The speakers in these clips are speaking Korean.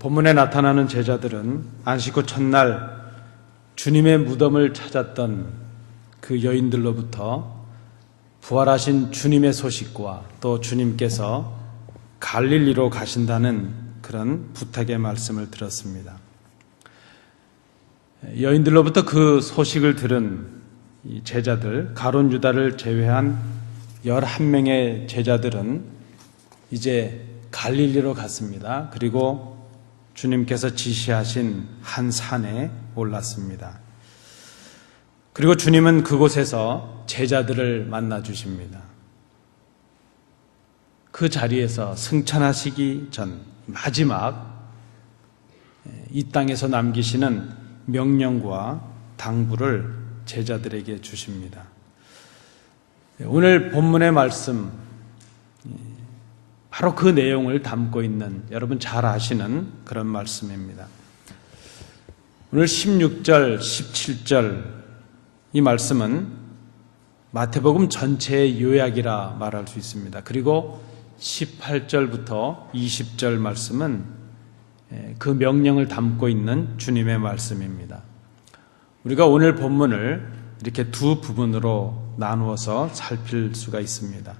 본문에 나타나는 제자들은 안식 후 첫날 주님의 무덤을 찾았던 그 여인들로부터 부활하신 주님의 소식과 또 주님께서 갈릴리로 가신다는 그런 부탁의 말씀을 들었습니다. 여인들로부터 그 소식을 들은 이 제자들, 가룟 유다를 제외한 11명의 제자들은 이제 갈릴리로 갔습니다. 그리고 주님께서 지시하신 한 산에 올랐습니다. 그리고 주님은 그곳에서 제자들을 만나 주십니다. 그 자리에서 승천하시기 전 마지막 이 땅에서 남기시는 명령과 당부를 제자들에게 주십니다. 오늘 본문의 말씀, 바로 그 내용을 담고 있는 여러분 잘 아시는 그런 말씀입니다. 오늘 16절, 17절 이 말씀은 마태복음 전체의 요약이라 말할 수 있습니다. 그리고 18절부터 20절 말씀은 그 명령을 담고 있는 주님의 말씀입니다. 우리가 오늘 본문을 이렇게 두 부분으로 나누어서 살필 수가 있습니다.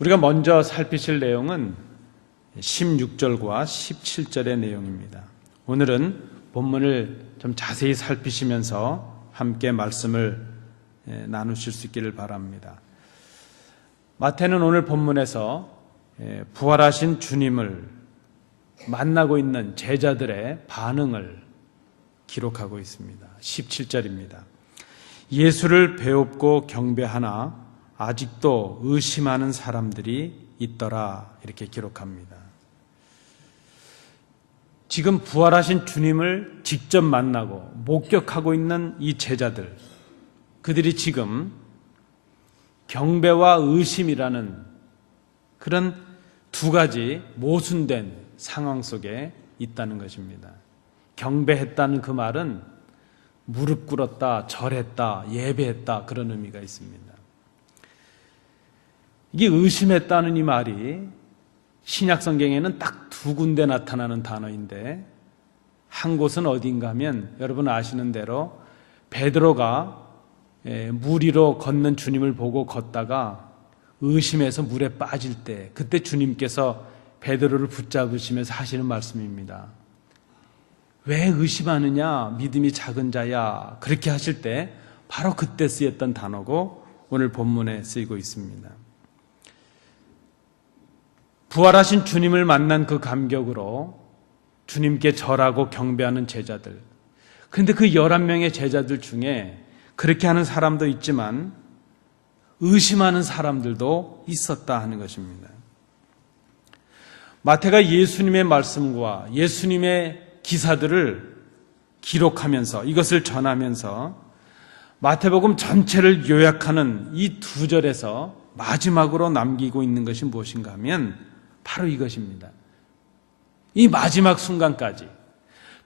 우리가 먼저 살피실 내용은 16절과 17절의 내용입니다. 오늘은 본문을 좀 자세히 살피시면서 함께 말씀을 나누실 수 있기를 바랍니다. 마태는 오늘 본문에서 부활하신 주님을 만나고 있는 제자들의 반응을 기록하고 있습니다. 17절입니다. 예수를 배웁고 경배하나 아직도 의심하는 사람들이 있더라, 이렇게 기록합니다. 지금 부활하신 주님을 직접 만나고 목격하고 있는 이 제자들, 그들이 지금 경배와 의심이라는 그런 두 가지 모순된 상황 속에 있다는 것입니다. 경배했다는 그 말은 무릎 꿇었다, 절했다, 예배했다, 그런 의미가 있습니다. 이게 의심했다는 이 말이 신약 성경에는 딱 두 군데 나타나는 단어인데, 한 곳은 어딘가 하면 여러분 아시는 대로 베드로가 물 위로 걷는 주님을 보고 걷다가 의심해서 물에 빠질 때, 그때 주님께서 베드로를 붙잡으시면서 하시는 말씀입니다. 왜 의심하느냐, 믿음이 작은 자야, 그렇게 하실 때 바로 그때 쓰였던 단어고 오늘 본문에 쓰이고 있습니다. 부활하신 주님을 만난 그 감격으로 주님께 절하고 경배하는 제자들, 그런데 그 11명의 제자들 중에 그렇게 하는 사람도 있지만 의심하는 사람들도 있었다 하는 것입니다. 마태가 예수님의 말씀과 예수님의 기사들을 기록하면서, 이것을 전하면서 마태복음 전체를 요약하는 이 두 절에서 마지막으로 남기고 있는 것이 무엇인가 하면 바로 이것입니다. 이 마지막 순간까지,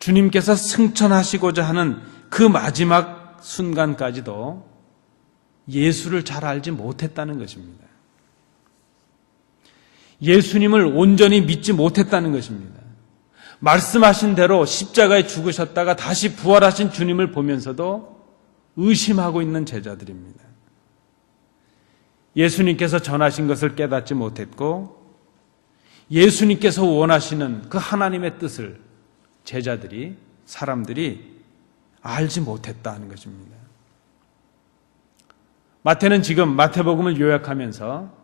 주님께서 승천하시고자 하는 그 마지막 순간까지도 예수를 잘 알지 못했다는 것입니다. 예수님을 온전히 믿지 못했다는 것입니다. 말씀하신 대로 십자가에 죽으셨다가 다시 부활하신 주님을 보면서도 의심하고 있는 제자들입니다. 예수님께서 전하신 것을 깨닫지 못했고, 예수님께서 원하시는 그 하나님의 뜻을 제자들이, 사람들이 알지 못했다는 것입니다. 마태는 지금 마태복음을 요약하면서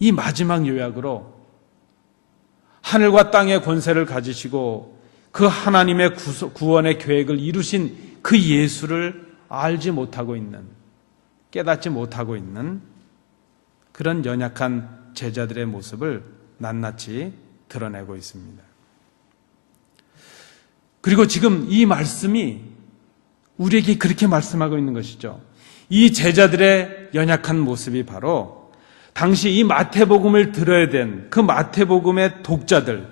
이 마지막 요약으로 하늘과 땅의 권세를 가지시고 그 하나님의 구원의 계획을 이루신 그 예수를 알지 못하고 있는, 깨닫지 못하고 있는 그런 연약한 제자들의 모습을 낱낱이 드러내고 있습니다. 그리고 지금 이 말씀이 우리에게 그렇게 말씀하고 있는 것이죠. 이 제자들의 연약한 모습이 바로 당시 이 마태복음을 들어야 된 그 마태복음의 독자들,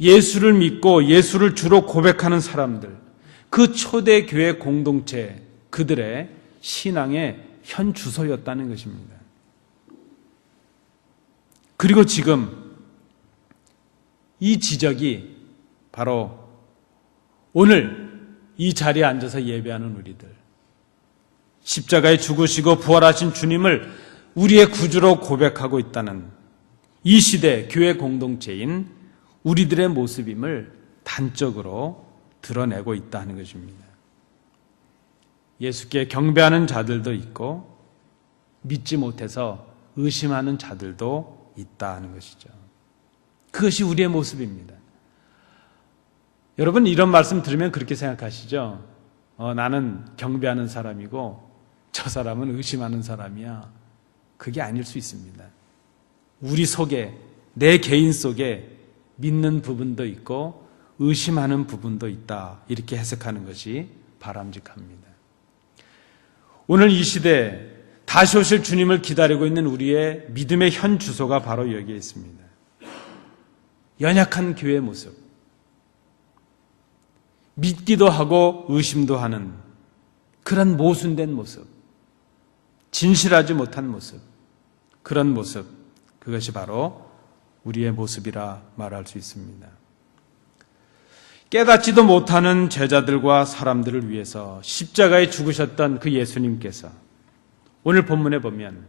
예수를 믿고 예수를 주로 고백하는 사람들, 그 초대교회 공동체, 그들의 신앙의 현 주소였다는 것입니다. 그리고 지금 이 지적이 바로 오늘 이 자리에 앉아서 예배하는 우리들, 십자가에 죽으시고 부활하신 주님을 우리의 구주로 고백하고 있다는 이 시대 교회 공동체인 우리들의 모습임을 단적으로 드러내고 있다는 것입니다. 예수께 경배하는 자들도 있고 믿지 못해서 의심하는 자들도 있다는 것이죠. 그것이 우리의 모습입니다. 여러분, 이런 말씀 들으면 그렇게 생각하시죠? 나는 경배하는 사람이고 저 사람은 의심하는 사람이야. 그게 아닐 수 있습니다. 우리 속에, 내 개인 속에 믿는 부분도 있고 의심하는 부분도 있다. 이렇게 해석하는 것이 바람직합니다. 오늘 이 시대 다시 오실 주님을 기다리고 있는 우리의 믿음의 현 주소가 바로 여기에 있습니다. 연약한 교회의 모습, 믿기도 하고 의심도 하는 그런 모순된 모습, 진실하지 못한 모습, 그런 모습, 그것이 바로 우리의 모습이라 말할 수 있습니다. 깨닫지도 못하는 제자들과 사람들을 위해서 십자가에 죽으셨던 그 예수님께서 오늘 본문에 보면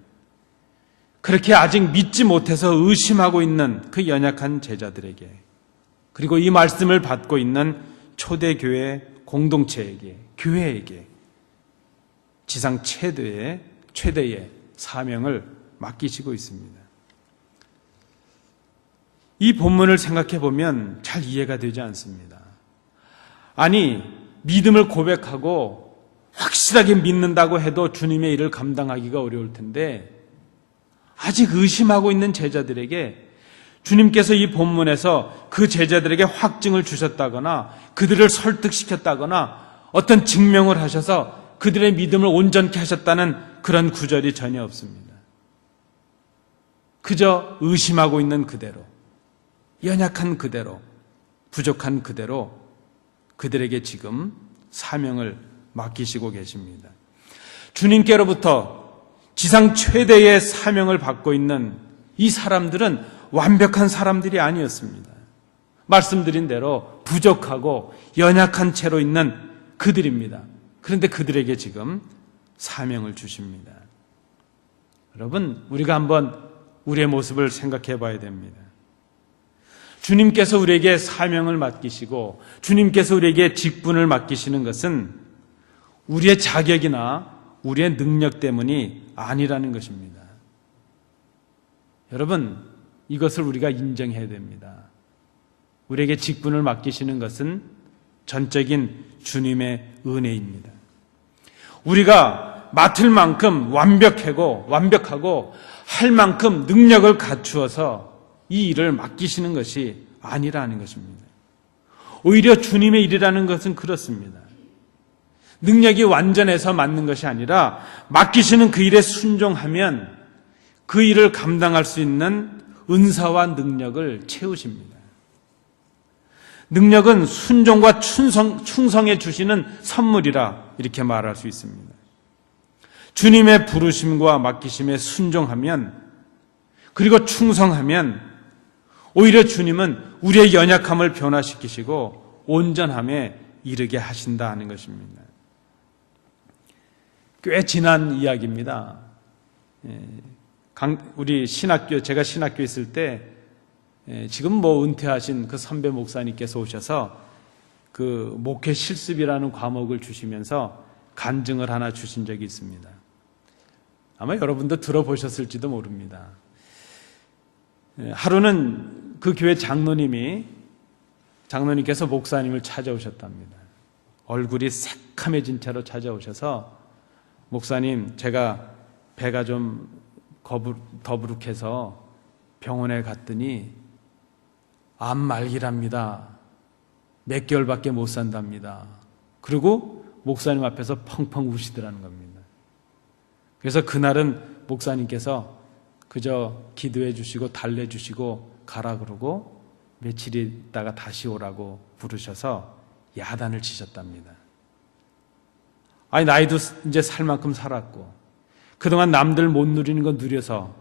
그렇게 아직 믿지 못해서 의심하고 있는 그 연약한 제자들에게, 그리고 이 말씀을 받고 있는 초대교회 공동체에게, 교회에게 지상 최대의 사명을 맡기시고 있습니다. 이 본문을 생각해 보면 잘 이해가 되지 않습니다. 아니, 믿음을 고백하고 확실하게 믿는다고 해도 주님의 일을 감당하기가 어려울 텐데 아직 의심하고 있는 제자들에게 주님께서 이 본문에서 그 제자들에게 확증을 주셨다거나 그들을 설득시켰다거나 어떤 증명을 하셔서 그들의 믿음을 온전케 하셨다는 그런 구절이 전혀 없습니다. 그저 의심하고 있는 그대로, 연약한 그대로, 부족한 그대로 그들에게 지금 사명을 맡기시고 계십니다. 주님께로부터 지상 최대의 사명을 받고 있는 이 사람들은 완벽한 사람들이 아니었습니다. 말씀드린 대로 부족하고 연약한 채로 있는 그들입니다. 그런데 그들에게 지금 사명을 주십니다. 여러분, 우리가 한번 우리의 모습을 생각해 봐야 됩니다. 주님께서 우리에게 사명을 맡기시고 주님께서 우리에게 직분을 맡기시는 것은 우리의 자격이나 우리의 능력 때문이 아니라는 것입니다. 여러분, 이것을 우리가 인정해야 됩니다. 우리에게 직분을 맡기시는 것은 전적인 주님의 은혜입니다. 우리가 맡을 만큼 완벽하고 할 만큼 능력을 갖추어서 이 일을 맡기시는 것이 아니라는 것입니다. 오히려 주님의 일이라는 것은 그렇습니다. 능력이 완전해서 맡는 것이 아니라 맡기시는 그 일에 순종하면 그 일을 감당할 수 있는 은사와 능력을 채우십니다. 능력은 순종과 충성해 주시는 선물이라 이렇게 말할 수 있습니다. 주님의 부르심과 맡기심에 순종하면, 그리고 충성하면 오히려 주님은 우리의 연약함을 변화시키시고 온전함에 이르게 하신다는 것입니다. 꽤 지난 이야기입니다. 제가 신학교 있을 때 지금 은퇴하신 그 선배 목사님께서 오셔서 그 목회 실습이라는 과목을 주시면서 간증을 하나 주신 적이 있습니다. 아마 여러분도 들어보셨을지도 모릅니다. 하루는 그 교회 장로님께서 목사님을 찾아오셨답니다. 얼굴이 새카매진 채로 찾아오셔서, 목사님, 제가 배가 좀 더부룩해서 병원에 갔더니 암 말기랍니다. 몇 개월밖에 못 산답니다. 그리고 목사님 앞에서 펑펑 우시더라는 겁니다. 그래서 그날은 목사님께서 그저 기도해 주시고 달래 주시고 가라 그러고 며칠 있다가 다시 오라고 부르셔서 야단을 치셨답니다. 아니, 나이도 이제 살 만큼 살았고 그동안 남들 못 누리는 거 누려서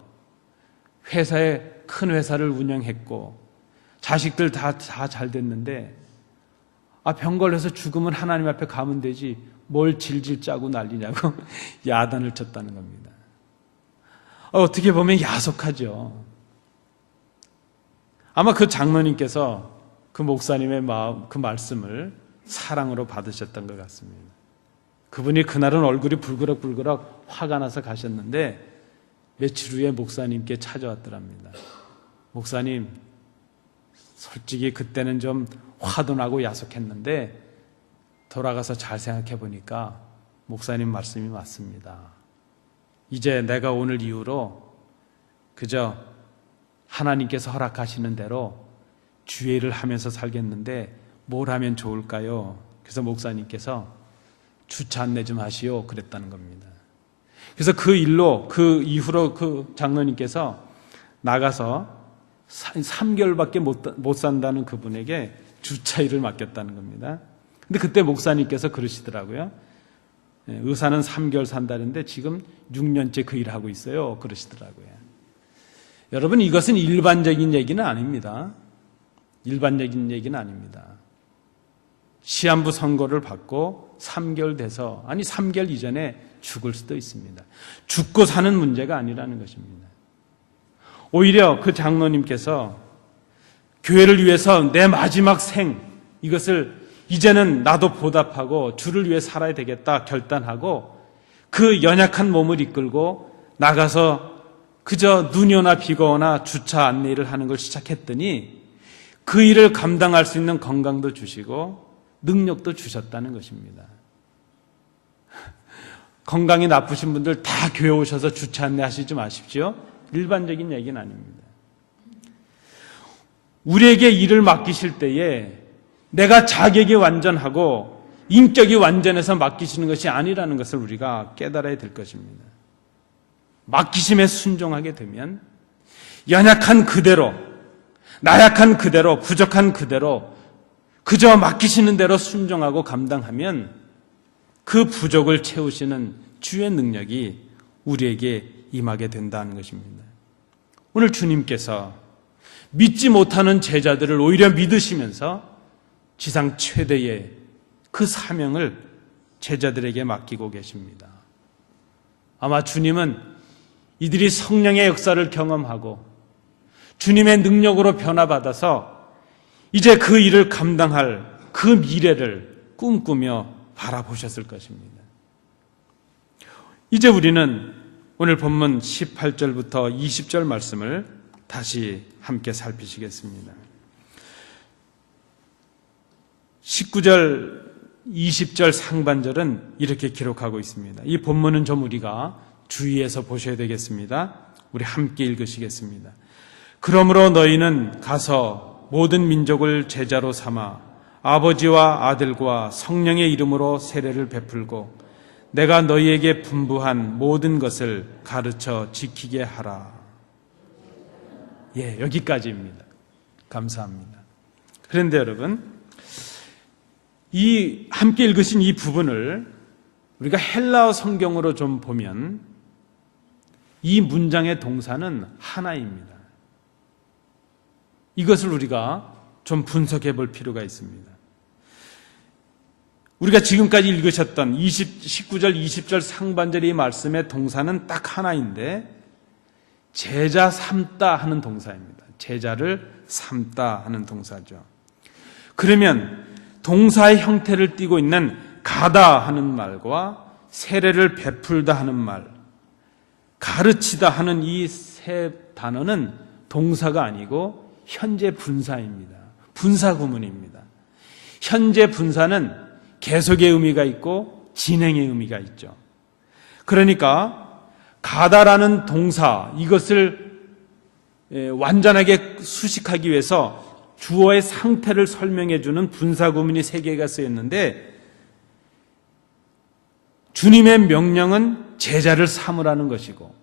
큰 회사를 운영했고 자식들 다 잘 됐는데 병 걸려서 죽으면 하나님 앞에 가면 되지 뭘 질질 짜고 난리냐고 야단을 쳤다는 겁니다. 어떻게 보면 야속하죠. 아마 그 장로님께서 그 목사님의 마음, 그 말씀을 사랑으로 받으셨던 것 같습니다. 그분이 그날은 얼굴이 불그럭불그럭 화가 나서 가셨는데 며칠 후에 목사님께 찾아왔더랍니다. 목사님, 솔직히 그때는 좀 화도 나고 야속했는데 돌아가서 잘 생각해 보니까 목사님 말씀이 맞습니다. 이제 내가 오늘 이후로 그저 하나님께서 허락하시는 대로 주의를 하면서 살겠는데 뭘 하면 좋을까요? 그래서 목사님께서 주차 안내 좀 하시오 그랬다는 겁니다. 그래서 그 이후로 그 장로님께서 나가서 3개월밖에 못 산다는 그분에게 주차 일을 맡겼다는 겁니다. 근데 그때 목사님께서 그러시더라고요. 의사는 3개월 산다는데 지금 6년째 그 일을 하고 있어요. 그러시더라고요. 여러분, 이것은 일반적인 얘기는 아닙니다. 일반적인 얘기는 아닙니다. 시한부 선고를 받고 3개월 돼서, 3개월 이전에 죽을 수도 있습니다. 죽고 사는 문제가 아니라는 것입니다. 오히려 그 장로님께서 교회를 위해서 내 마지막 이것을 이제는 나도 보답하고 주를 위해 살아야 되겠다 결단하고 그 연약한 몸을 이끌고 나가서 그저 눈이 오나 비가 오나 주차 안내를 하는 걸 시작했더니 그 일을 감당할 수 있는 건강도 주시고 능력도 주셨다는 것입니다. 건강이 나쁘신 분들 다 교회 오셔서 주차 안내 하시지 마십시오. 일반적인 얘기는 아닙니다. 우리에게 일을 맡기실 때에 내가 자격이 완전하고 인격이 완전해서 맡기시는 것이 아니라는 것을 우리가 깨달아야 될 것입니다. 맡기심에 순종하게 되면 연약한 그대로, 나약한 그대로, 부족한 그대로 그저 맡기시는 대로 순종하고 감당하면 그 부족을 채우시는 주의 능력이 우리에게 임하게 된다는 것입니다. 오늘 주님께서 믿지 못하는 제자들을 오히려 믿으시면서 지상 최대의 그 사명을 제자들에게 맡기고 계십니다. 아마 주님은 이들이 성령의 역사를 경험하고 주님의 능력으로 변화받아서 이제 그 일을 감당할 그 미래를 꿈꾸며 바라보셨을 것입니다. 이제 우리는 오늘 본문 18절부터 20절 말씀을 다시 함께 살피시겠습니다. 19절, 20절 상반절은 이렇게 기록하고 있습니다. 이 본문은 좀 우리가 주의해서 보셔야 되겠습니다. 우리 함께 읽으시겠습니다. 그러므로 너희는 가서 모든 민족을 제자로 삼아 아버지와 아들과 성령의 이름으로 세례를 베풀고 내가 너희에게 분부한 모든 것을 가르쳐 지키게 하라. 여기까지입니다. 감사합니다. 그런데 여러분, 이 함께 읽으신 이 부분을 우리가 헬라어 성경으로 좀 보면 이 문장의 동사는 하나입니다. 이것을 우리가 좀 분석해 볼 필요가 있습니다. 우리가 지금까지 읽으셨던 19절, 20절 상반절의 말씀의 동사는 딱 하나인데 제자 삼다 하는 동사입니다. 제자를 삼다 하는 동사죠. 그러면 동사의 형태를 띠고 있는 가다 하는 말과 세례를 베풀다 하는 말, 가르치다 하는 이 세 단어는 동사가 아니고 현재 분사입니다. 분사 구문입니다. 현재 분사는 계속의 의미가 있고 진행의 의미가 있죠. 그러니까 가다라는 동사, 이것을 완전하게 수식하기 위해서 주어의 상태를 설명해 주는 분사 구문이 3개가 쓰였는데 주님의 명령은 제자를 삼으라는 것이고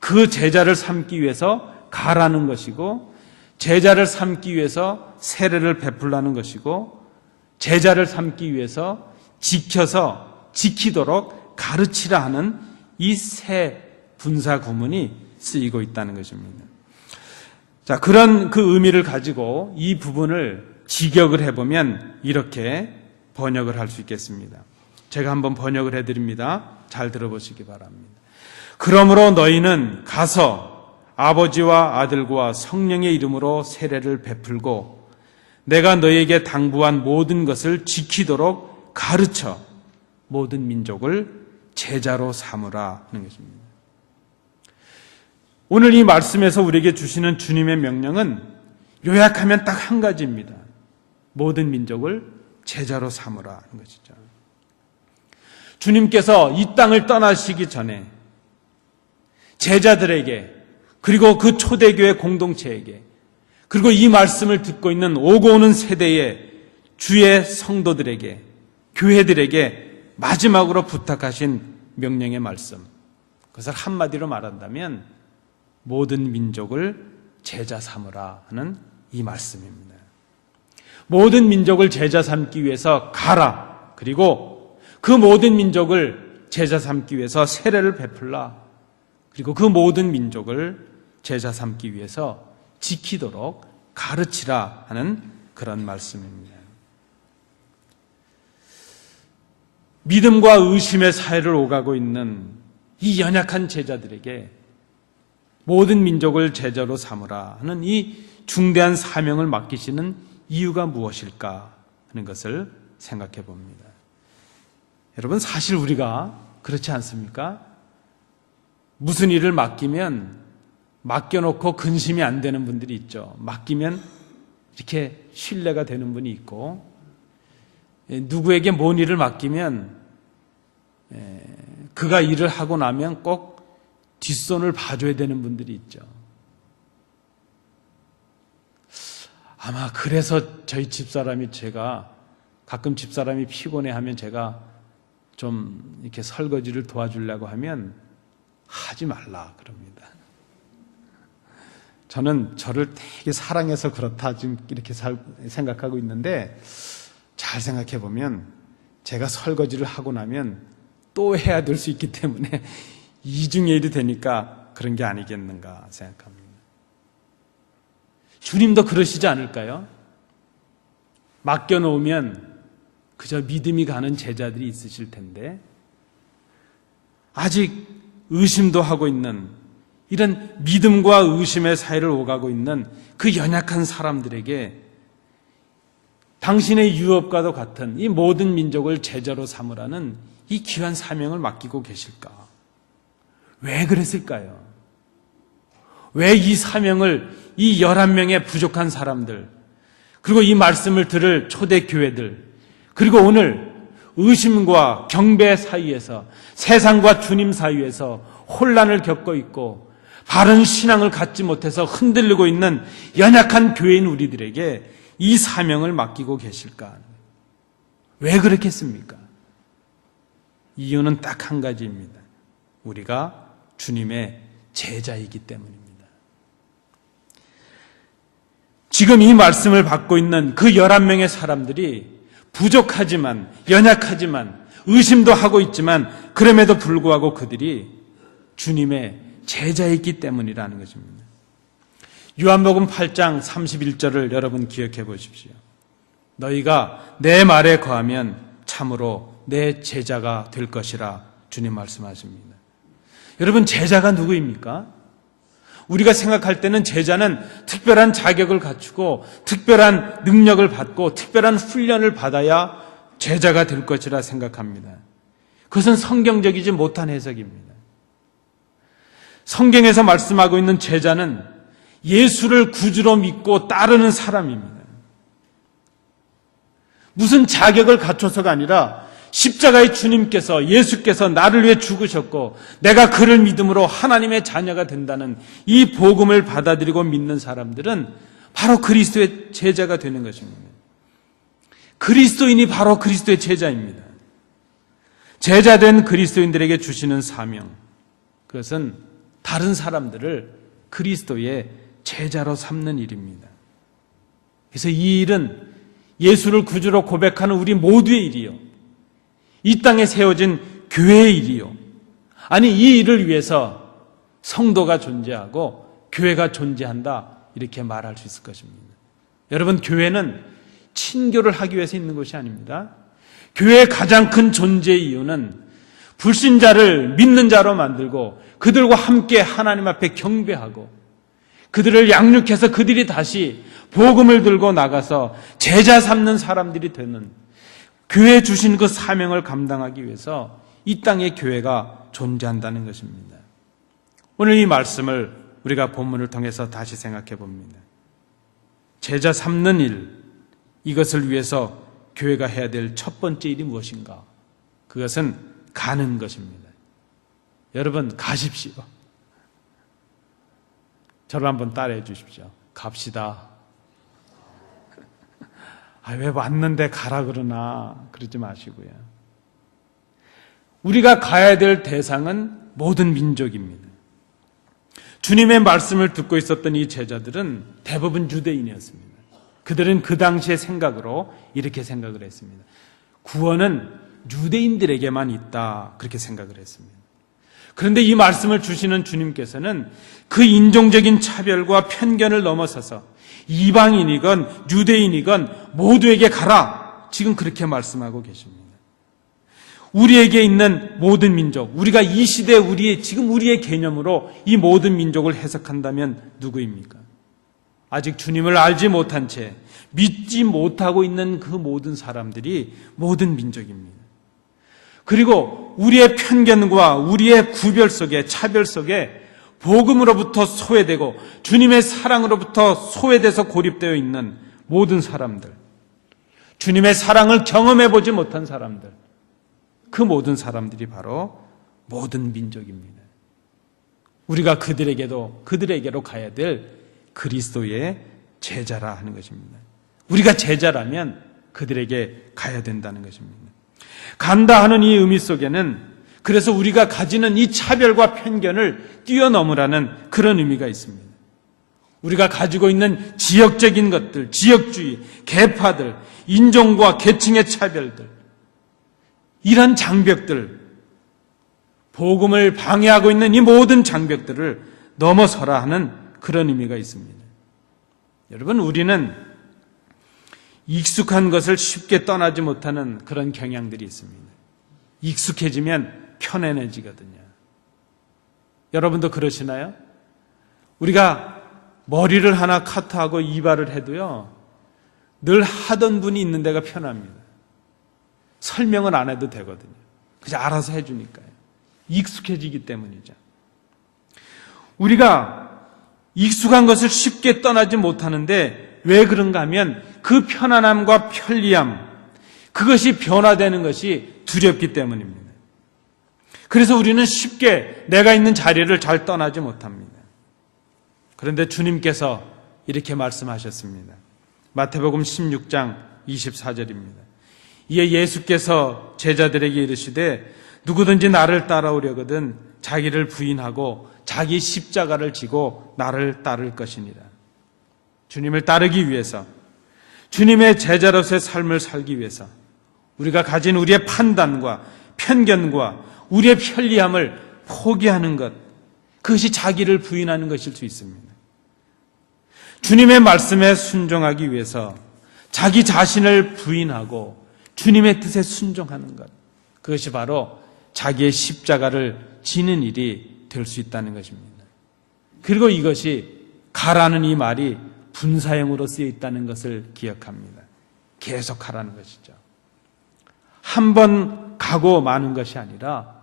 그 제자를 삼기 위해서 가라는 것이고 제자를 삼기 위해서 세례를 베풀라는 것이고 제자를 삼기 위해서 지키도록 가르치라 하는 이 세 분사 구문이 쓰이고 있다는 것입니다. 자, 그런 그 의미를 가지고 이 부분을 직역을 해보면 이렇게 번역을 할 수 있겠습니다. 제가 한번 번역을 해드립니다. 잘 들어보시기 바랍니다. 그러므로 너희는 가서 아버지와 아들과 성령의 이름으로 세례를 베풀고 내가 너희에게 당부한 모든 것을 지키도록 가르쳐 모든 민족을 제자로 삼으라 하는 것입니다. 오늘 이 말씀에서 우리에게 주시는 주님의 명령은 요약하면 딱 한 가지입니다. 모든 민족을 제자로 삼으라 하는 것이죠. 주님께서 이 땅을 떠나시기 전에 제자들에게, 그리고 그 초대교회 공동체에게, 그리고 이 말씀을 듣고 있는 오고 오는 세대의 주의 성도들에게, 교회들에게 마지막으로 부탁하신 명령의 말씀, 그것을 한마디로 말한다면 모든 민족을 제자 삼으라 하는 이 말씀입니다. 모든 민족을 제자 삼기 위해서 가라. 그리고 그 모든 민족을 제자 삼기 위해서 세례를 베풀라. 그리고 그 모든 민족을 제자 삼기 위해서 지키도록 가르치라 하는 그런 말씀입니다. 믿음과 의심의 사회를 오가고 있는 이 연약한 제자들에게 모든 민족을 제자로 삼으라 하는 이 중대한 사명을 맡기시는 이유가 무엇일까 하는 것을 생각해 봅니다. 여러분, 사실 우리가 그렇지 않습니까? 무슨 일을 맡겨놓고 근심이 안 되는 분들이 있죠. 맡기면 이렇게 신뢰가 되는 분이 있고, 누구에게 뭔 일을 맡기면 그가 일을 하고 나면 꼭 뒷손을 봐줘야 되는 분들이 있죠. 아마 그래서 저희 집사람이, 제가 가끔 집사람이 피곤해하면 제가 좀 이렇게 설거지를 도와주려고 하면 하지 말라 그럽니다. 저는 저를 되게 사랑해서 그렇다 지금 이렇게 생각하고 있는데, 잘 생각해 보면 제가 설거지를 하고 나면 또 해야 될 수 있기 때문에 이중일이 되니까 그런 게 아니겠는가 생각합니다. 주님도 그러시지 않을까요? 맡겨놓으면 그저 믿음이 가는 제자들이 있으실 텐데, 아직 의심도 하고 있는 이런 믿음과 의심의 사이를 오가고 있는 그 연약한 사람들에게 당신의 유업과도 같은 이 모든 민족을 제자로 삼으라는 이 귀한 사명을 맡기고 계실까? 왜 그랬을까요? 왜 이 사명을 이 11명의 부족한 사람들, 그리고 이 말씀을 들을 초대교회들, 그리고 오늘 의심과 경배 사이에서, 세상과 주님 사이에서 혼란을 겪고 있고 바른 신앙을 갖지 못해서 흔들리고 있는 연약한 교회인 우리들에게 이 사명을 맡기고 계실까? 왜 그렇겠습니까? 이유는 딱 한 가지입니다. 우리가 주님의 제자이기 때문입니다. 지금 이 말씀을 받고 있는 그 11명의 사람들이 부족하지만, 연약하지만, 의심도 하고 있지만, 그럼에도 불구하고 그들이 주님의 제자이기 때문이라는 것입니다. 요한복음 8장 31절을 여러분 기억해 보십시오. 너희가 내 말에 거하면 참으로 내 제자가 될 것이라 주님 말씀하십니다. 여러분, 제자가 누구입니까? 우리가 생각할 때는 제자는 특별한 자격을 갖추고 특별한 능력을 받고 특별한 훈련을 받아야 제자가 될 것이라 생각합니다. 그것은 성경적이지 못한 해석입니다. 성경에서 말씀하고 있는 제자는 예수를 구주로 믿고 따르는 사람입니다. 무슨 자격을 갖춰서가 아니라 십자가의 주님께서, 예수께서 나를 위해 죽으셨고 내가 그를 믿음으로 하나님의 자녀가 된다는 이 복음을 받아들이고 믿는 사람들은 바로 그리스도의 제자가 되는 것입니다. 그리스도인이 바로 그리스도의 제자입니다. 제자된 그리스도인들에게 주시는 사명, 그것은 다른 사람들을 그리스도의 제자로 삼는 일입니다. 그래서 이 일은 예수를 구주로 고백하는 우리 모두의 일이요, 이 땅에 세워진 교회의 일이요, 아니 이 일을 위해서 성도가 존재하고 교회가 존재한다, 이렇게 말할 수 있을 것입니다. 여러분, 교회는 친교를 하기 위해서 있는 것이 아닙니다. 교회의 가장 큰 존재의 이유는 불신자를 믿는 자로 만들고 그들과 함께 하나님 앞에 경배하고 그들을 양육해서 그들이 다시 복음을 들고 나가서 제자 삼는 사람들이 되는, 교회 주신 그 사명을 감당하기 위해서 이 땅에 교회가 존재한다는 것입니다. 오늘 이 말씀을 우리가 본문을 통해서 다시 생각해 봅니다. 제자 삼는 일, 이것을 위해서 교회가 해야 될 첫 번째 일이 무엇인가? 그것은 가는 것입니다. 여러분, 가십시오. 저를 한번 따라해 주십시오. 갑시다. 왜 왔는데 가라 그러나 그러지 마시고요. 우리가 가야 될 대상은 모든 민족입니다. 주님의 말씀을 듣고 있었던 이 제자들은 대부분 유대인이었습니다. 그들은 그 당시의 생각으로 이렇게 생각을 했습니다. 구원은 유대인들에게만 있다, 그렇게 생각을 했습니다. 그런데 이 말씀을 주시는 주님께서는 그 인종적인 차별과 편견을 넘어서서 이방인이건 유대인이건 모두에게 가라, 지금 그렇게 말씀하고 계십니다. 우리에게 있는 모든 민족, 우리가 이 시대에 지금 우리의 개념으로 이 모든 민족을 해석한다면 누구입니까? 아직 주님을 알지 못한 채 믿지 못하고 있는 그 모든 사람들이 모든 민족입니다. 그리고 우리의 편견과 우리의 구별 속에, 차별 속에 복음으로부터 소외되고 주님의 사랑으로부터 소외돼서 고립되어 있는 모든 사람들, 주님의 사랑을 경험해 보지 못한 사람들, 그 모든 사람들이 바로 모든 민족입니다. 우리가 그들에게로 가야 될 그리스도의 제자라 하는 것입니다. 우리가 제자라면 그들에게 가야 된다는 것입니다. 간다 하는 이 의미 속에는 그래서 우리가 가지는 이 차별과 편견을 뛰어넘으라는 그런 의미가 있습니다. 우리가 가지고 있는 지역적인 것들, 지역주의, 계파들, 인종과 계층의 차별들, 이런 장벽들, 복음을 방해하고 있는 이 모든 장벽들을 넘어서라 하는 그런 의미가 있습니다. 여러분, 우리는 익숙한 것을 쉽게 떠나지 못하는 그런 경향들이 있습니다. 익숙해지면 편안해지거든요. 여러분도 그러시나요? 우리가 머리를 하나 카트하고 이발을 해도요, 늘 하던 분이 있는 데가 편합니다. 설명을 안 해도 되거든요. 그냥 알아서 해주니까요. 익숙해지기 때문이죠. 우리가 익숙한 것을 쉽게 떠나지 못하는데 왜 그런가 하면 그 편안함과 편리함, 그것이 변화되는 것이 두렵기 때문입니다. 그래서 우리는 쉽게 내가 있는 자리를 잘 떠나지 못합니다. 그런데 주님께서 이렇게 말씀하셨습니다. 마태복음 16장 24절입니다. 이에 예수께서 제자들에게 이르시되 누구든지 나를 따라오려거든 자기를 부인하고 자기 십자가를 지고 나를 따를 것이니라. 주님을 따르기 위해서, 주님의 제자로서의 삶을 살기 위해서 우리가 가진 우리의 판단과 편견과 우리의 편리함을 포기하는 것, 그것이 자기를 부인하는 것일 수 있습니다. 주님의 말씀에 순종하기 위해서 자기 자신을 부인하고 주님의 뜻에 순종하는 것, 그것이 바로 자기의 십자가를 지는 일이 될 수 있다는 것입니다. 그리고 이것이 가라는 이 말이 분사형으로 쓰여 있다는 것을 기억합니다. 계속 가라는 것이죠. 한 번 가고 마는 것이 아니라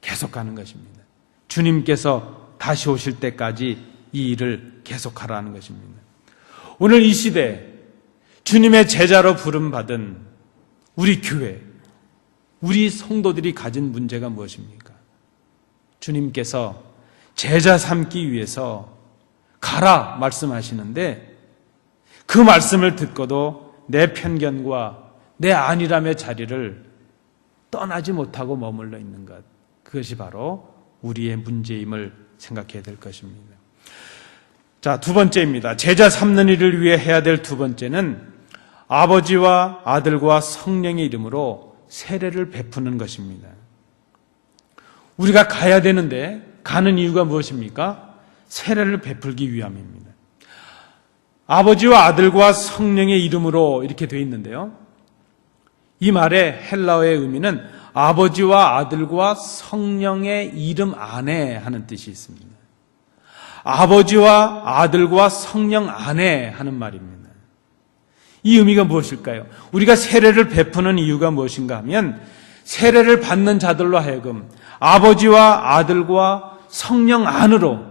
계속 가는 것입니다. 주님께서 다시 오실 때까지 이 일을 계속하라는 것입니다. 오늘 이 시대에 주님의 제자로 부름받은 우리 교회, 우리 성도들이 가진 문제가 무엇입니까? 주님께서 제자 삼기 위해서 가라 말씀하시는데 그 말씀을 듣고도 내 편견과 내 아니람의 자리를 떠나지 못하고 머물러 있는 것, 그것이 바로 우리의 문제임을 생각해야 될 것입니다. 자, 두 번째입니다. 제자 삼는 일을 위해 해야 될 두 번째는 아버지와 아들과 성령의 이름으로 세례를 베푸는 것입니다. 우리가 가야 되는데 가는 이유가 무엇입니까? 세례를 베풀기 위함입니다. 아버지와 아들과 성령의 이름으로 이렇게 되어 있는데요. 이 말의 헬라어의 의미는 아버지와 아들과 성령의 이름 안에 하는 뜻이 있습니다. 아버지와 아들과 성령 안에 하는 말입니다. 이 의미가 무엇일까요? 우리가 세례를 베푸는 이유가 무엇인가 하면 세례를 받는 자들로 하여금 아버지와 아들과 성령 안으로,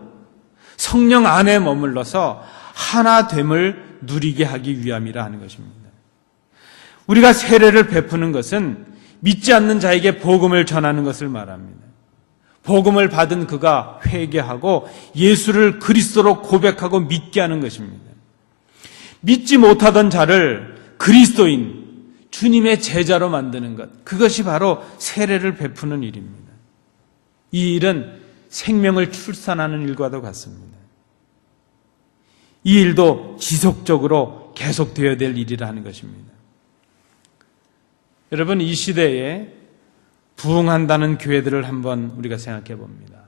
성령 안에 머물러서 하나됨을 누리게 하기 위함이라 하는 것입니다. 우리가 세례를 베푸는 것은 믿지 않는 자에게 복음을 전하는 것을 말합니다. 복음을 받은 그가 회개하고 예수를 그리스도로 고백하고 믿게 하는 것입니다. 믿지 못하던 자를 그리스도인, 주님의 제자로 만드는 것, 그것이 바로 세례를 베푸는 일입니다. 이 일은 생명을 출산하는 일과도 같습니다. 이 일도 지속적으로 계속되어야 될 일이라는 것입니다. 여러분, 이 시대에 부흥한다는 교회들을 한번 우리가 생각해 봅니다.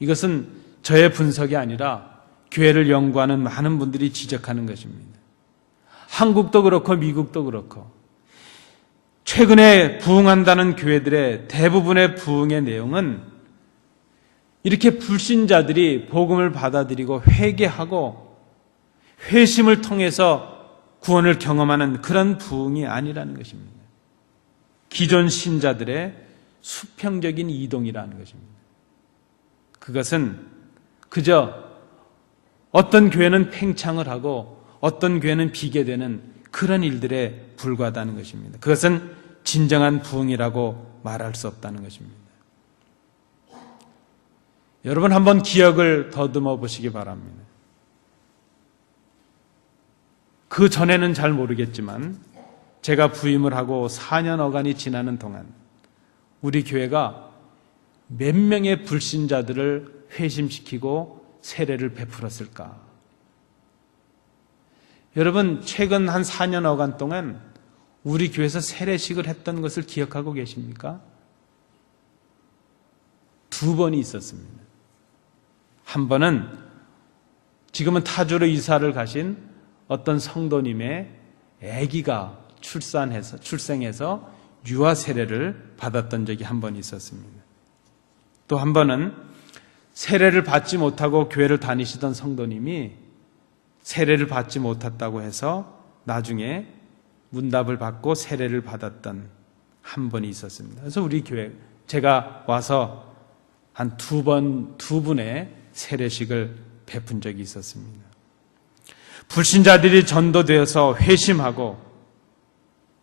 이것은 저의 분석이 아니라 교회를 연구하는 많은 분들이 지적하는 것입니다. 한국도 그렇고 미국도 그렇고 최근에 부흥한다는 교회들의 대부분의 부흥의 내용은 이렇게 불신자들이 복음을 받아들이고 회개하고 회심을 통해서 구원을 경험하는 그런 부흥이 아니라는 것입니다. 기존 신자들의 수평적인 이동이라는 것입니다. 그것은 그저 어떤 교회는 팽창을 하고 어떤 교회는 비게 되는 그런 일들에 불과하다는 것입니다. 그것은 진정한 부흥이라고 말할 수 없다는 것입니다. 여러분, 한번 기억을 더듬어 보시기 바랍니다. 그 전에는 잘 모르겠지만 제가 부임을 하고 4년 어간이 지나는 동안 우리 교회가 몇 명의 불신자들을 회심시키고 세례를 베풀었을까? 여러분, 최근 한 4년 어간 동안 우리 교회에서 세례식을 했던 것을 기억하고 계십니까? 2번이 있었습니다. 한 번은 지금은 타주로 이사를 가신 어떤 성도님의 아기가 출생해서 유아 세례를 받았던 적이 한 번 있었습니다. 또 한 번은 세례를 받지 못하고 교회를 다니시던 성도님이 세례를 받지 못했다고 해서 나중에 문답을 받고 세례를 받았던 한 번이 있었습니다. 그래서 우리 교회, 제가 와서 한 두 분의 세례식을 베푼 적이 있었습니다. 불신자들이 전도되어서 회심하고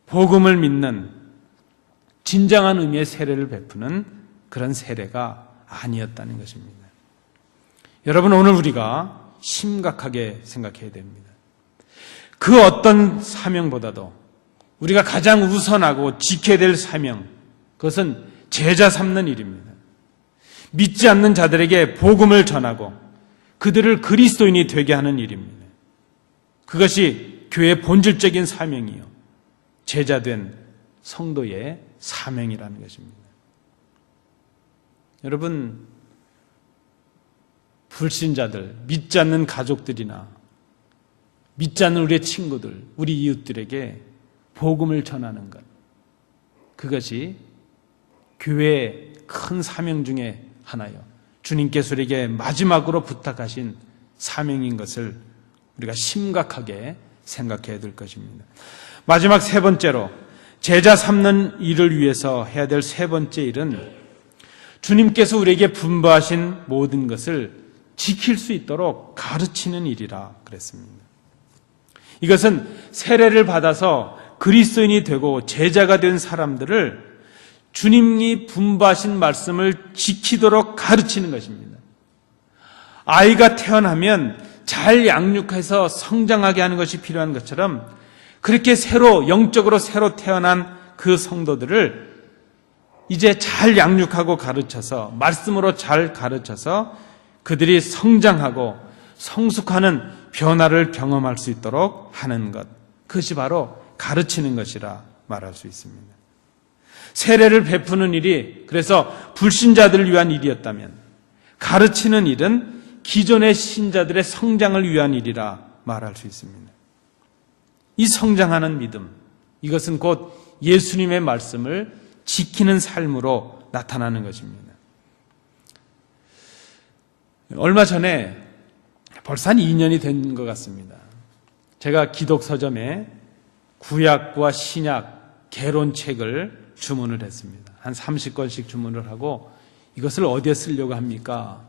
복음을 믿는 진정한 의미의 세례를 베푸는 그런 세례가 아니었다는 것입니다. 여러분, 오늘 우리가 심각하게 생각해야 됩니다. 그 어떤 사명보다도 우리가 가장 우선하고 지켜야 될 사명, 그것은 제자 삼는 일입니다. 믿지 않는 자들에게 복음을 전하고 그들을 그리스도인이 되게 하는 일입니다. 그것이 교회의 본질적인 사명이요, 제자된 성도의 사명이라는 것입니다. 여러분, 불신자들, 믿지 않는 가족들이나 믿지 않는 우리의 친구들, 우리 이웃들에게 복음을 전하는 것, 그것이 교회의 큰 사명 중에 하나요, 주님께서 우리에게 마지막으로 부탁하신 사명인 것을 우리가 심각하게 생각해야 될 것입니다. 마지막 세 번째로, 제자 삼는 일을 위해서 해야 될 세 번째 일은 주님께서 우리에게 분부하신 모든 것을 지킬 수 있도록 가르치는 일이라 그랬습니다. 이것은 세례를 받아서 그리스도인이 되고 제자가 된 사람들을 주님이 분부하신 말씀을 지키도록 가르치는 것입니다. 아이가 태어나면 잘 양육해서 성장하게 하는 것이 필요한 것처럼 그렇게 영적으로 새로 태어난 그 성도들을 이제 잘 양육하고 가르쳐서, 말씀으로 잘 가르쳐서 그들이 성장하고 성숙하는 변화를 경험할 수 있도록 하는 것, 그것이 바로 가르치는 것이라 말할 수 있습니다. 세례를 베푸는 일이 그래서 불신자들을 위한 일이었다면 가르치는 일은 기존의 신자들의 성장을 위한 일이라 말할 수 있습니다. 이 성장하는 믿음, 이것은 곧 예수님의 말씀을 지키는 삶으로 나타나는 것입니다. 얼마 전에 벌써 한 2년이 된 것 같습니다. 제가 기독서점에 구약과 신약 개론책을 주문을 했습니다. 한 30권씩 주문을 하고 이것을 어디에 쓰려고 합니까?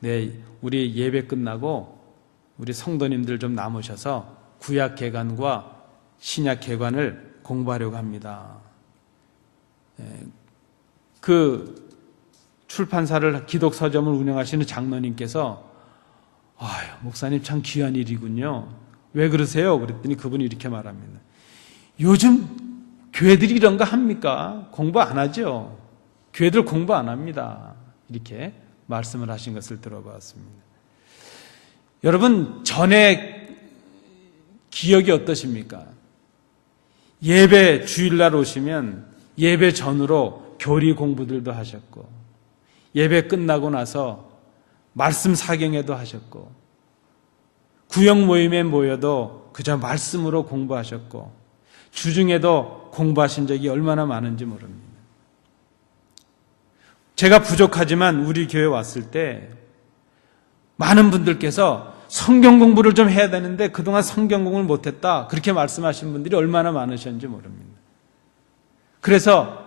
네, 우리 예배 끝나고 우리 성도님들 좀 남으셔서 구약 개관과 신약 개관을 공부하려고 합니다. 그 출판사를 기독서점을 운영하시는 장로님께서 목사님 참 귀한 일이군요. 왜 그러세요? 그랬더니 그분이 이렇게 말합니다. 요즘 교회들이 이런 거 합니까? 공부 안 하죠? 교회들 공부 안 합니다. 이렇게 말씀을 하신 것을 들어봤습니다. 여러분, 전에 기억이 어떠십니까? 예배 주일날 오시면 예배 전으로 교리 공부들도 하셨고, 예배 끝나고 나서 말씀 사경회도 하셨고, 구역 모임에 모여도 그저 말씀으로 공부하셨고, 주중에도 공부하신 적이 얼마나 많은지 모릅니다. 제가 부족하지만 우리 교회 왔을 때 많은 분들께서 성경 공부를 좀 해야 되는데 그동안 성경 공부를 못했다, 그렇게 말씀하신 분들이 얼마나 많으셨는지 모릅니다. 그래서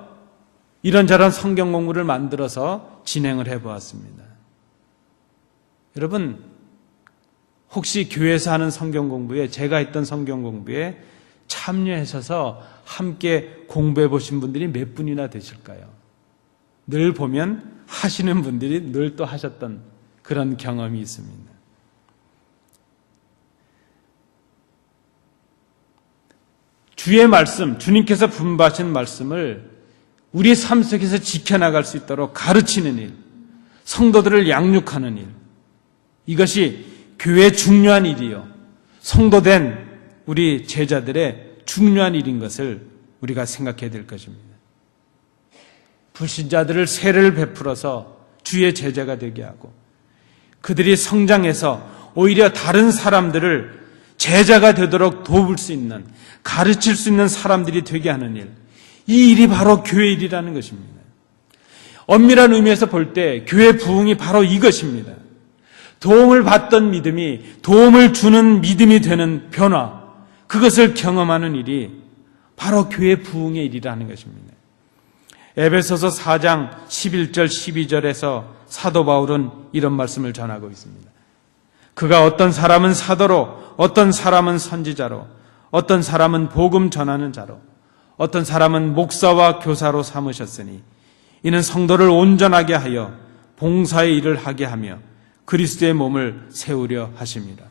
이런저런 성경 공부를 만들어서 진행을 해보았습니다. 여러분, 혹시 교회에서 하는 성경 공부에, 제가 했던 성경 공부에 참여하셔서 함께 공부해 보신 분들이 몇 분이나 되실까요? 늘 보면 하시는 분들이 늘 또 하셨던 그런 경험이 있습니다. 주의 말씀, 주님께서 분부하신 말씀을 우리 삶 속에서 지켜나갈 수 있도록 가르치는 일, 성도들을 양육하는 일, 이것이 교회의 중요한 일이요, 성도된 우리 제자들의 중요한 일인 것을 우리가 생각해야 될 것입니다. 불신자들을 세례를 베풀어서 주의 제자가 되게 하고, 그들이 성장해서 오히려 다른 사람들을 제자가 되도록 도울 수 있는, 가르칠 수 있는 사람들이 되게 하는 일, 이 일이 바로 교회 일이라는 것입니다. 엄밀한 의미에서 볼 때 교회 부흥이 바로 이것입니다. 도움을 받던 믿음이 도움을 주는 믿음이 되는 변화, 그것을 경험하는 일이 바로 교회 부흥의 일이라는 것입니다. 에베소서 4장 11절 12절에서 사도 바울은 이런 말씀을 전하고 있습니다. 그가 어떤 사람은 사도로, 어떤 사람은 선지자로, 어떤 사람은 복음 전하는 자로, 어떤 사람은 목사와 교사로 삼으셨으니 이는 성도를 온전하게 하여 봉사의 일을 하게 하며 그리스도의 몸을 세우려 하십니다.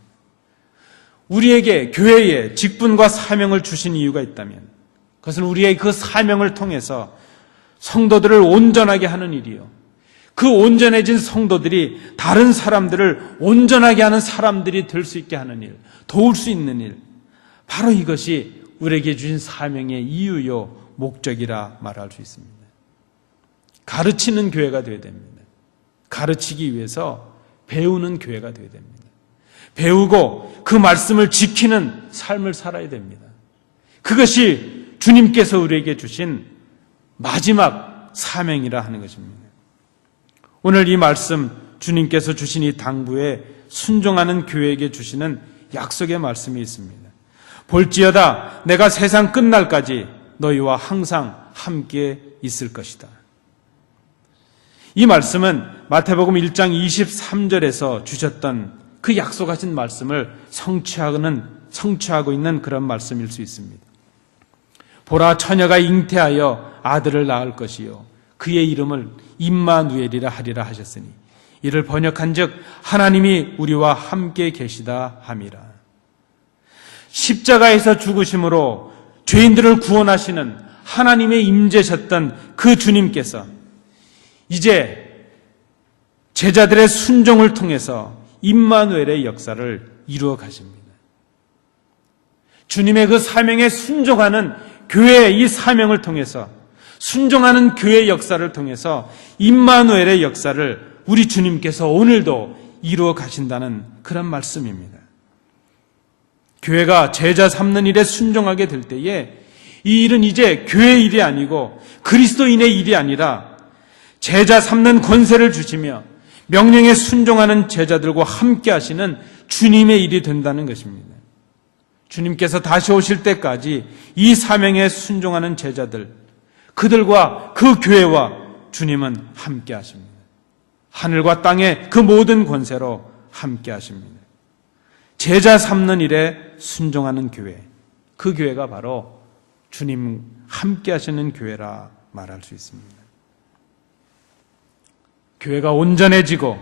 우리에게 교회에 직분과 사명을 주신 이유가 있다면 그것은 우리의 그 사명을 통해서 성도들을 온전하게 하는 일이요, 그 온전해진 성도들이 다른 사람들을 온전하게 하는 사람들이 될 수 있게 하는 일, 도울 수 있는 일, 바로 이것이 우리에게 주신 사명의 이유요 목적이라 말할 수 있습니다. 가르치는 교회가 되어야 됩니다. 가르치기 위해서 배우는 교회가 되어야 됩니다. 배우고 그 말씀을 지키는 삶을 살아야 됩니다. 그것이 주님께서 우리에게 주신 마지막 사명이라 하는 것입니다. 오늘 이 말씀, 주님께서 주신 이 당부에 순종하는 교회에게 주시는 약속의 말씀이 있습니다. 볼지어다 내가 세상 끝날까지 너희와 항상 함께 있을 것이다. 이 말씀은 마태복음 1장 23절에서 주셨던 그 약속하신 말씀을 성취하고 있는 그런 말씀일 수 있습니다. 보라, 처녀가 잉태하여 아들을 낳을 것이요 그의 이름을 임마누엘이라 하리라 하셨으니 이를 번역한즉 하나님이 우리와 함께 계시다 함이라. 십자가에서 죽으심으로 죄인들을 구원하시는 하나님의 임재셨던 그 주님께서 이제 제자들의 순종을 통해서 임마누엘의 역사를 이루어 가십니다. 주님의 그 사명에 순종하는 교회의 이 사명을 통해서, 순종하는 교회의 역사를 통해서 임마누엘의 역사를 우리 주님께서 오늘도 이루어 가신다는 그런 말씀입니다. 교회가 제자 삼는 일에 순종하게 될 때에 이 일은 이제 교회의 일이 아니고 그리스도인의 일이 아니라 제자 삼는 권세를 주시며 명령에 순종하는 제자들과 함께 하시는 주님의 일이 된다는 것입니다. 주님께서 다시 오실 때까지 이 사명에 순종하는 제자들, 그들과 그 교회와 주님은 함께 하십니다. 하늘과 땅의 그 모든 권세로 함께 하십니다. 제자 삼는 일에 순종하는 교회, 그 교회가 바로 주님 함께 하시는 교회라 말할 수 있습니다. 교회가 온전해지고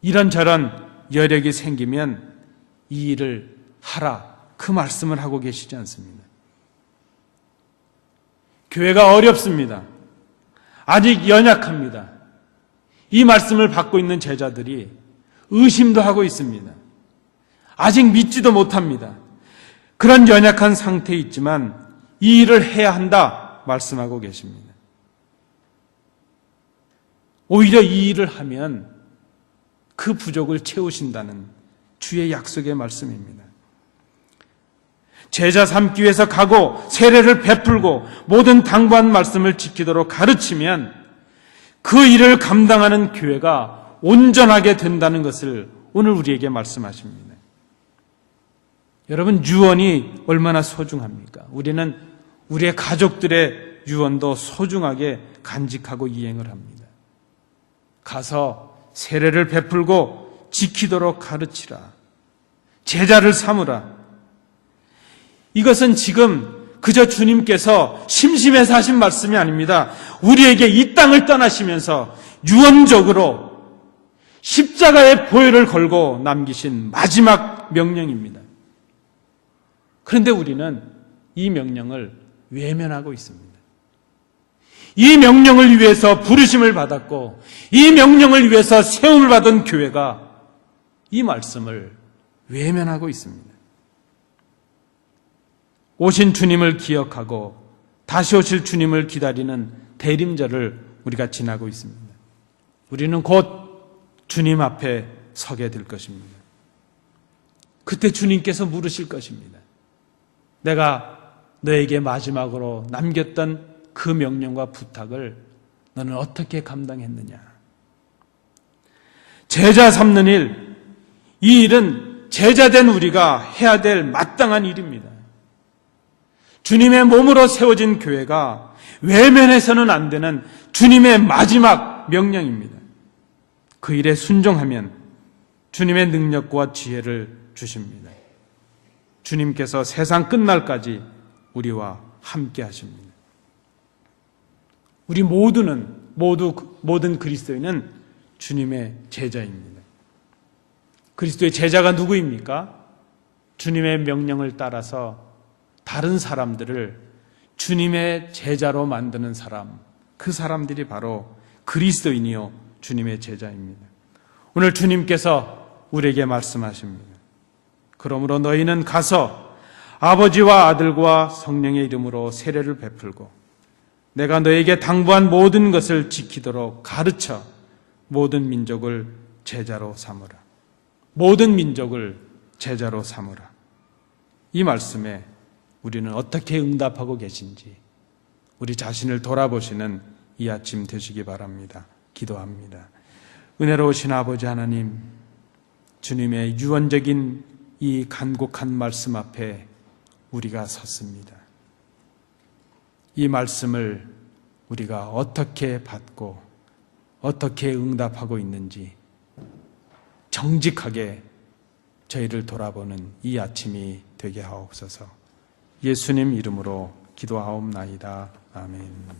이런저런 여력이 생기면 이 일을 하라, 그 말씀을 하고 계시지 않습니다. 교회가 어렵습니다. 아직 연약합니다. 이 말씀을 받고 있는 제자들이 의심도 하고 있습니다. 아직 믿지도 못합니다. 그런 연약한 상태에 있지만 이 일을 해야 한다 말씀하고 계십니다. 오히려 이 일을 하면 그 부족을 채우신다는 주의 약속의 말씀입니다. 제자 삼기 위해서 가고 세례를 베풀고 모든 당부한 말씀을 지키도록 가르치면 그 일을 감당하는 교회가 온전하게 된다는 것을 오늘 우리에게 말씀하십니다. 여러분, 유언이 얼마나 소중합니까? 우리는 우리의 가족들의 유언도 소중하게 간직하고 이행을 합니다. 가서 세례를 베풀고 지키도록 가르치라. 제자를 삼으라. 이것은 지금 그저 주님께서 심심해서 하신 말씀이 아닙니다. 우리에게 이 땅을 떠나시면서 유언적으로 십자가의 보혈을 걸고 남기신 마지막 명령입니다. 그런데 우리는 이 명령을 외면하고 있습니다. 이 명령을 위해서 부르심을 받았고 이 명령을 위해서 세움을 받은 교회가 이 말씀을 외면하고 있습니다. 오신 주님을 기억하고 다시 오실 주님을 기다리는 대림절을 우리가 지나고 있습니다. 우리는 곧 주님 앞에 서게 될 것입니다. 그때 주님께서 물으실 것입니다. 내가 너에게 마지막으로 남겼던 그 명령과 부탁을 너는 어떻게 감당했느냐? 제자 삼는 일, 이 일은 제자된 우리가 해야 될 마땅한 일입니다. 주님의 몸으로 세워진 교회가 외면해서는 안 되는 주님의 마지막 명령입니다. 그 일에 순종하면 주님의 능력과 지혜를 주십니다. 주님께서 세상 끝날까지 우리와 함께 하십니다. 우리 모든 그리스도인은 주님의 제자입니다. 그리스도의 제자가 누구입니까? 주님의 명령을 따라서 다른 사람들을 주님의 제자로 만드는 사람, 그 사람들이 바로 그리스도인이요 주님의 제자입니다. 오늘 주님께서 우리에게 말씀하십니다. 그러므로 너희는 가서 아버지와 아들과 성령의 이름으로 세례를 베풀고 내가 너에게 당부한 모든 것을 지키도록 가르쳐 모든 민족을 제자로 삼으라. 모든 민족을 제자로 삼으라. 이 말씀에 우리는 어떻게 응답하고 계신지 우리 자신을 돌아보시는 이 아침 되시기 바랍니다. 기도합니다. 은혜로우신 아버지 하나님, 주님의 유언적인 이 간곡한 말씀 앞에 우리가 섰습니다. 이 말씀을 우리가 어떻게 받고 어떻게 응답하고 있는지 정직하게 저희를 돌아보는 이 아침이 되게 하옵소서. 예수님 이름으로 기도하옵나이다. 아멘.